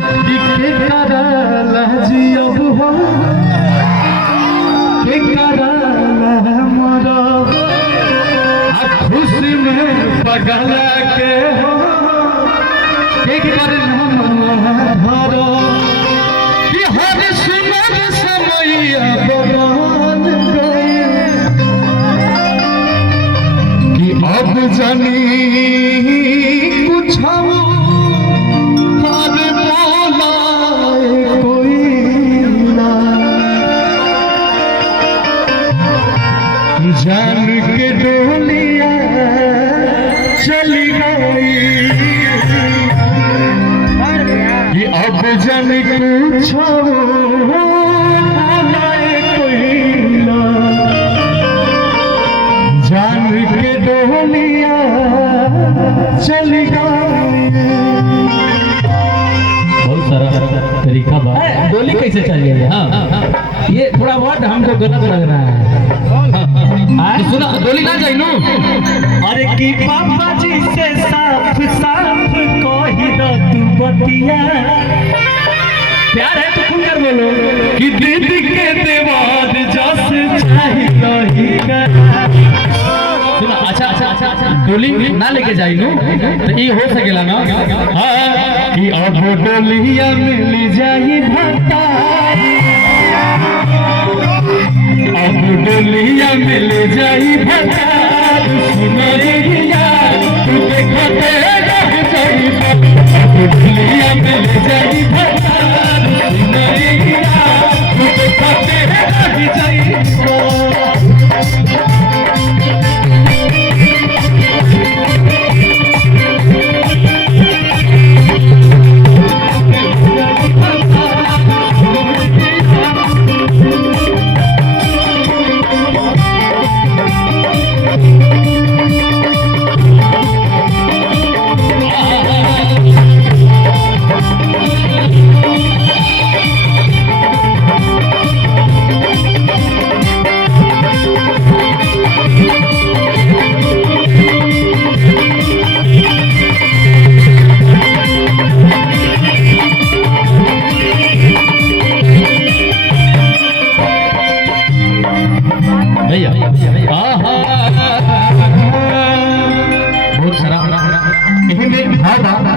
के कराला जी अब हो के कराला मोरा खुशी में पगला के हो के करना धरो कि हर सुनर समय बदल गए कि अब जानी कुछ जान के डोलिया चली गई कि अब जान कुछ कोई ना जान के डोलिया चली गई। बहुत सारा तरीका बात डोली कैसे चल गई। हाँ ये थोड़ा वर्ड हमको गलत लग रहा है। सुना डोली ना जाइनो। अरे की पापा जी से साफ साफ कही दो तू बतिया प्यार है तो खुल कर बोलो कि दीदी के देवार जस चाहिए ही कर। सुना अच्छा डोली ना लेके जाइनो तो ये हो सकेला ना। हाँ कि अब डोलिया मिल जाई भता अब डोलिया मिल जाई भतार सुनरिया तू देखते रह जाई अब डोलिया मिल जाई भतार सुनरिया तू देखते रह जाई।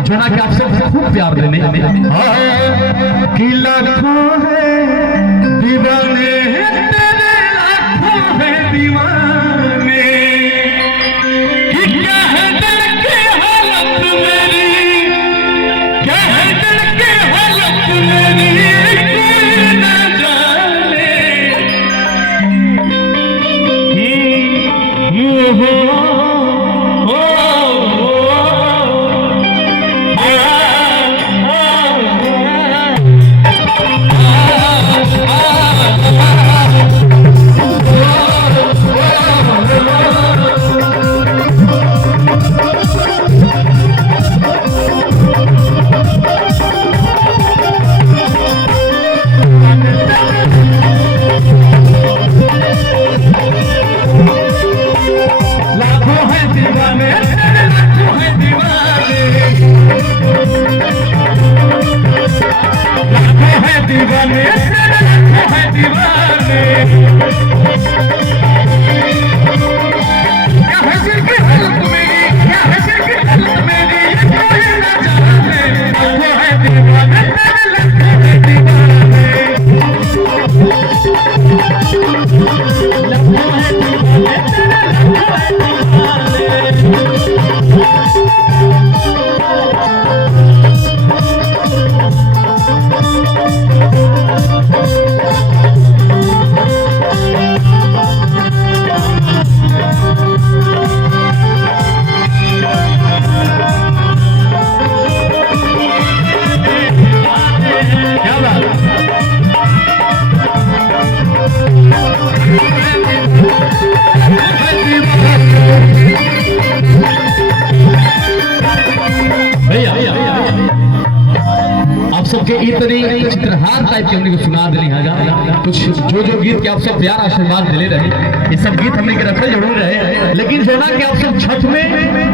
जोना के आप सब खूब प्यार देने कि लाखों है दीवाने तेरे लाखों है दीवाने कि क्या है दिल की हालत मेरी क्या है दिल की हालत मेरी कोई न जाने। दीवाने है दीवाने क्या है दिल की हालत मेरी क्या है दिल की हालत मेरी कोई न जाने वो है दीवाने तेरे लखों है दीवाने लखों है दीवाने तेरे लखों है दीवाने। सबके इतनी चित्रहार टाइप के हमने को सुना दिली है कुछ जो गीत के आप सब प्यार आशीर्वाद दिले रहे ये सब गीत हमने के रखे जरूर रहे लेकिन जो ना कि आप सब छठ में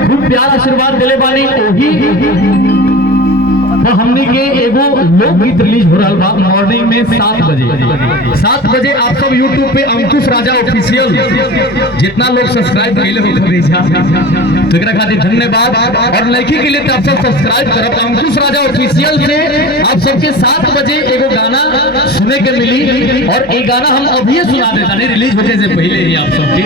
खूब प्यार आशीर्वाद दिले बानी वही अब हमने के एगो लोकगीत रिलीज हो रहा बा मॉर्निंग में 7 बजे आप सब YouTube पे अंकुश राजा ऑफिशियल जितना लोग सब्सक्राइब कैले हो भेजा तो एकरा खातिर धन्यवाद। और लड़की के लिए तो आप सब सब्सक्राइब करब। अंकुश राजा ऑफिशियल से आप सबके 7 बजे एगो गाना सुने के मिली और ये गाना हम अभी सुना देता नहीं रिलीज होने से पहले ही आप सबके।